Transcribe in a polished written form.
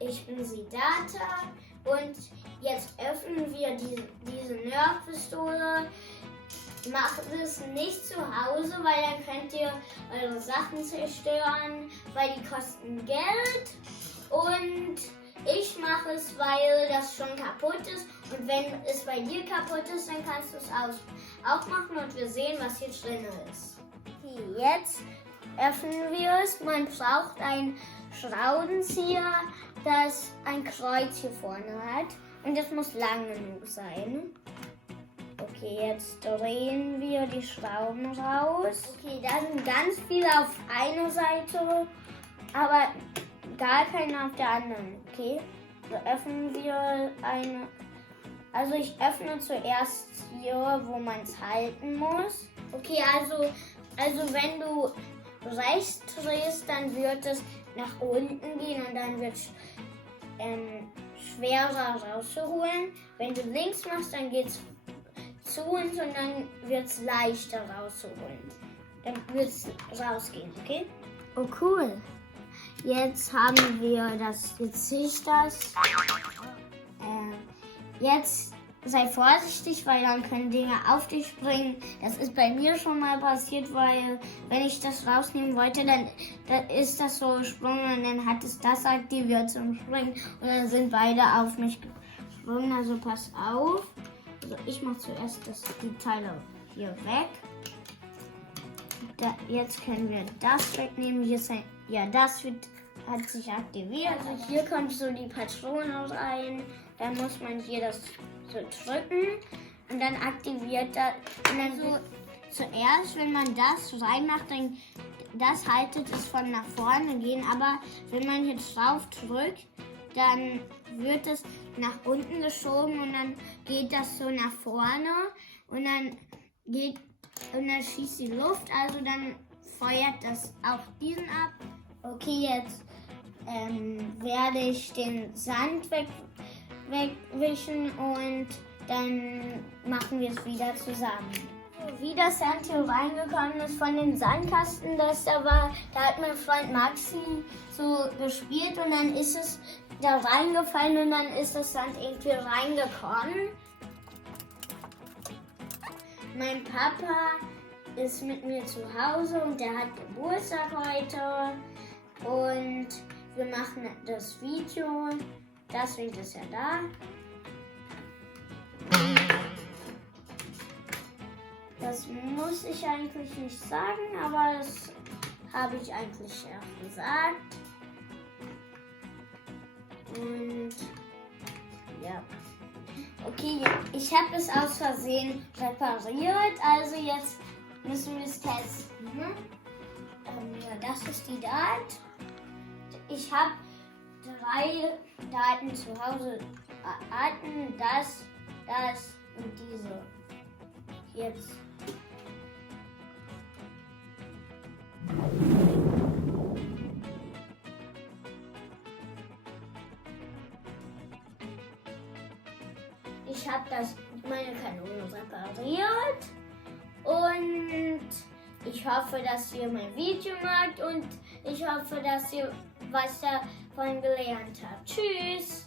ich bin Siddhartha und jetzt öffnen wir diese Nerf-Pistole. Macht es nicht zu Hause, weil dann könnt ihr eure Sachen zerstören, weil die kosten Geld. Und ich mache es, weil das schon kaputt ist. Und wenn es bei dir kaputt ist, dann kannst du es auch machen und wir sehen, was hier drin ist. Okay, jetzt öffnen wir es. Man braucht einen Schraubenzieher, das ein Kreuz hier vorne hat. Und das muss lang genug sein. Okay, jetzt drehen wir die Schrauben raus. Okay, da sind ganz viele auf einer Seite, aber gar keine auf der anderen. Okay, so öffnen wir eine. Also ich öffne zuerst hier, wo man es halten muss. Okay, also wenn du rechts drehst, dann wird es nach unten gehen und dann wird es schwerer rauszuholen. Wenn du links machst, dann geht es zu uns und dann wird es leichter rauszuholen. Dann wird es rausgehen, okay? Oh cool. Jetzt haben wir das, jetzt sehe ich das. Jetzt sei vorsichtig, weil dann können Dinge auf dich springen. Das ist bei mir schon mal passiert, weil wenn ich das rausnehmen wollte, dann ist das so gesprungen und dann hat es das aktiviert zum Springen und dann sind beide auf mich gesprungen. Also pass auf. Also ich mache zuerst die Teile hier weg. Jetzt können wir das wegnehmen. Hier ist hat sich aktiviert. Also hier kommt so die Patrone rein. Dann muss man hier das so drücken und dann aktiviert das. Und dann so zuerst, wenn man das reinmacht, dann das haltet es von nach vorne gehen. Aber wenn man jetzt drauf drückt, dann wird es nach unten geschoben und dann geht das so nach vorne und dann schießt die Luft, also dann feuert das auch diesen ab. Okay, jetzt werde ich den Sand wegwischen und dann machen wir es wieder zusammen. Wie das Sand hier reingekommen ist von den Sandkasten, das da war, da hat mein Freund Maxi so gespielt und dann ist es da reingefallen und dann ist das Sand irgendwie reingekommen. Mein Papa ist mit mir zu Hause und der hat Geburtstag heute und wir machen das Video. Deswegen ist er da. Das muss ich eigentlich nicht sagen, aber das habe ich eigentlich auch gesagt. Und ja. Okay, ich habe es aus Versehen repariert, also jetzt müssen wir es testen. Ja, das ist die Dart. Ich habe 3 Daten zu Hause. Daten, das und diese. Jetzt. Ich habe meine Kanone repariert und ich hoffe, dass ihr mein Video mögt und ich hoffe, dass ihr was davon gelernt habt. Tschüss!